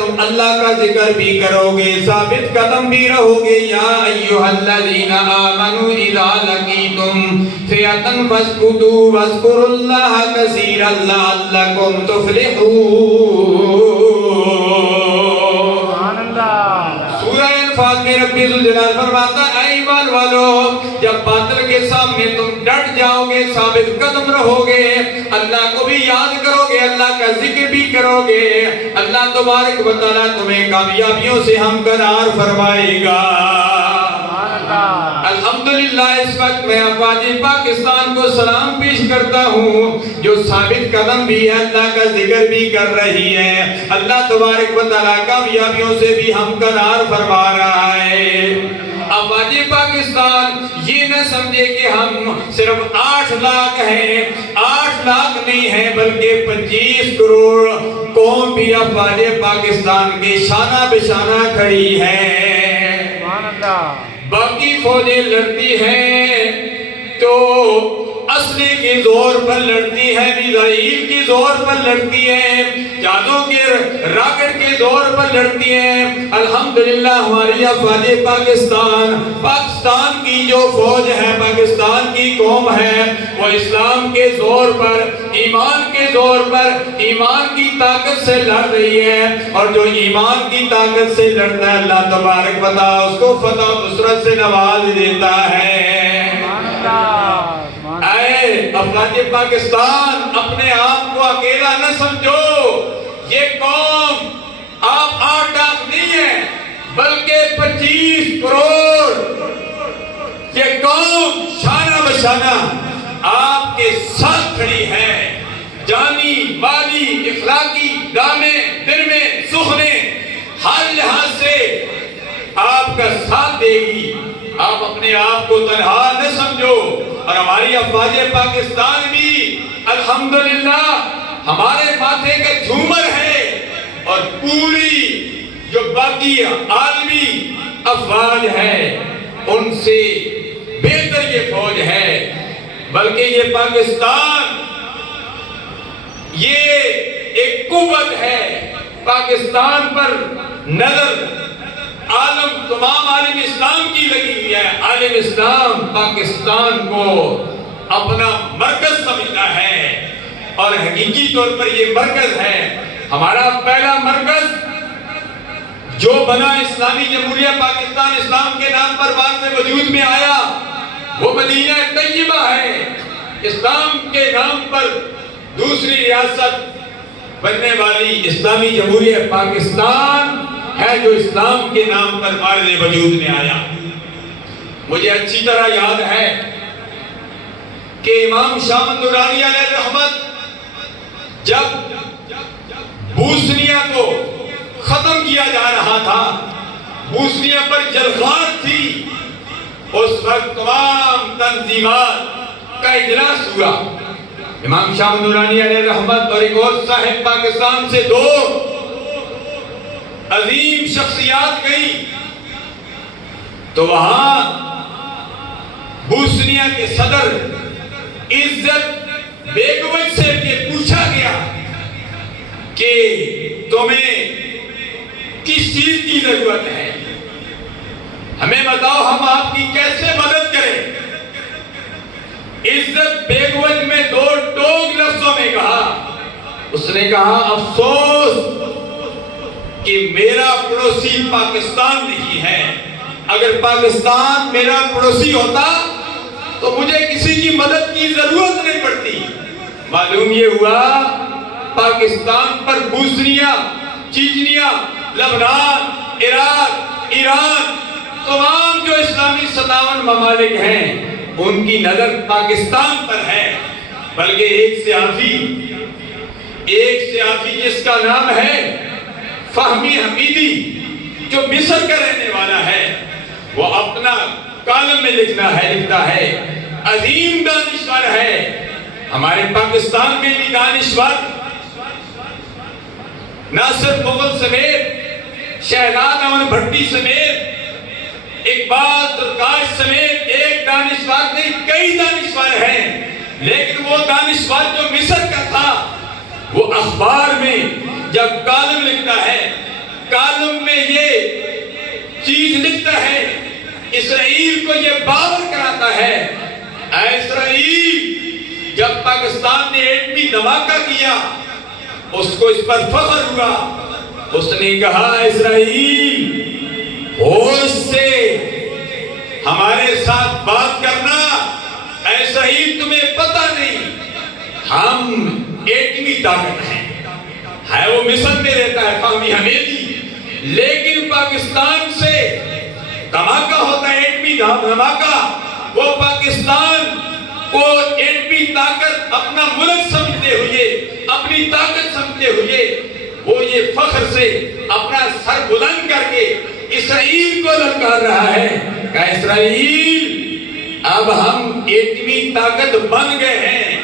تم اللہ کا ذکر بھی کرو گے، ثابت قدم بھی رہو گے۔ یا ایھا الذین آمنوا اذا لقیتم فئۃ فاثبتوا واذکروا اللہ کثیرا لعلکم تفلحون۔ سورہ انفال میں ربی ذوالجلال فرماتا ہے اے ایمان والو، جب باطل کے سامنے تم ڈٹ جاؤ گے، ثابت قدم رہو گے، اللہ کو بھی یاد کرو گے، اللہ کا ذکر بھی کرو گے، اللہ تبارک و تعالیٰ تمہیں کامیابیوں سے ہمکنار فرمائے گا۔ الحمدللہ اس وقت میں افواج پاکستان کو سلام پیش کرتا ہوں، جو ثابت قدم بھی ہے، اللہ کا ذکر بھی کر رہی ہے، اللہ تبارک و تعالیٰ کامیابیوں سے بھی ہمکنار فرما رہا ہے۔ افواج پاکستان یہ نہ سمجھے کہ ہم صرف 8 لاکھ ہیں، 8 لاکھ نہیں ہیں بلکہ 25 کروڑ قوم بھی افواج پاکستان کے شانہ بشانہ کھڑی ہے۔ باقی فوجیں لڑتی ہیں تو اسلحے کے زور پر لڑتی ہے، میزائل کے زور پر لڑتی ہے، جہازوں کے راکٹ کے زور پر لڑتی ہے۔ الحمدللہ ہماری افواج پاکستان کی جو فوج ہے، پاکستان کی قوم ہے، وہ اسلام کے زور پر، ایمان کے زور پر، ایمان کی طاقت سے لڑ رہی ہے، اور جو ایمان کی طاقت سے لڑتا ہے اللہ تبارک و تعالیٰ اس کو فتح و نصرت سے نواز دیتا ہے۔ اے افواج پاکستان، اپنے آپ کو اکیلا نہ سمجھو، یہ قوم آپ 8 لاکھ نہیں ہے بلکہ 25 کروڑ، یہ قوم شانہ بشانہ آپ کے ساتھ کھڑی ہے، جانی، مالی، اخلاقی، دامے، درمے، سخنے، ہر لحاظ سے آپ کا ساتھ دے گی۔ آپ اپنے آپ کو تنہا نہ سمجھو، اور ہماری افواج پاکستان بھی الحمدللہ ہمارے ماتھے کا جھومر ہے، اور پوری جو باقی عالمی افواج ہے ان سے بہتر یہ فوج ہے، بلکہ یہ پاکستان یہ ایک قوت ہے۔ پاکستان پر نظر عالم، تمام عالم اسلام کی لگی ہوئی ہے۔ عالم اسلام پاکستان کو اپنا مرکز سمجھتا ہے، اور حقیقی طور پر یہ مرکز ہے۔ ہمارا پہلا مرکز جو بنا اسلامی جمہوریہ پاکستان، اسلام کے نام پر بعد سے وجود میں آیا، وہ مدینہ طیبہ ہے۔ اسلام کے نام پر دوسری ریاست بننے والی اسلامی جمہوریہ پاکستان ہے، جو اسلام کے نام پر مارد وجود میں آیا۔ مجھے اچھی طرح یاد ہے کہ امام شاہ نورانی علیہ رحمت جب بوسنیا کو ختم کیا جا رہا تھا، بوسنیا پر جلغار تھی، اس وقت تمام تنظیمات کا اجلاس ہوا۔ امام شاہ نورانی علیہ رحمت اور ایک اور صاحب پاکستان سے 2 عظیم شخصیات گئی، تو وہاں بوسنیا کے صدر عزت بیگوچ سے پوچھا گیا کہ تمہیں کس چیز کی ضرورت ہے، ہمیں بتاؤ ہم آپ کی کیسے مدد کریں۔ عزت بیگوچ میں 2 ٹوک لفظوں میں کہا، اس نے کہا افسوس کہ میرا پڑوسی پاکستان نہیں ہے، اگر پاکستان میرا پڑوسی ہوتا تو مجھے کسی کی مدد کی ضرورت نہیں پڑتی۔ معلوم یہ ہوا پاکستان پر بوسنیا، چیچنیا، لبنان، عراق، ایران، تمام جو اسلامی 57 ممالک ہیں ان کی نظر پاکستان پر ہے، بلکہ ایک سیاسی جس کا نام ہے فہمی حمیدی، جو مصر کا رہنے والا ہے، وہ اپنا کالم میں لکھتا ہے عظیم دانشور ہے۔ ہمارے پاکستان میں بھی دانشور ناصر مغل سمیت، شہزاد امن بھٹی سمیت، اقبال ترکاش سمیت ایک دانشور نہیں کئی دانشور ہیں، لیکن وہ دانشور جو مصر کا تھا وہ اخبار میں جب کالم لکھتا ہے کالم میں یہ چیز لکھتا ہے، اسرائیل کو یہ باور کراتا ہے، اے اسرائیل، جب پاکستان نے ایٹمی دھماکہ کیا اس کو اس پر فخر ہوا، اس نے کہا اسرائیل ہوش سے ہمارے ساتھ بات کرنا، اے اسرائیل تمہیں پتہ نہیں ہم ایٹمی طاقت ہیں، ہے وہ مصر میں رہتا ہے فہمی حمیدی، لیکن پاکستان سے دھماکہ ہوتا ہے ایٹمی دھماکہ، وہ پاکستان کو ایٹمی طاقت اپنا ملک سمجھتے ہوئے، اپنی طاقت سمجھتے ہوئے وہ یہ فخر سے اپنا سر بلند کر کے اسرائیل کو للکار رہا ہے کہ اسرائیل اب ہم ایٹمی طاقت بن گئے ہیں،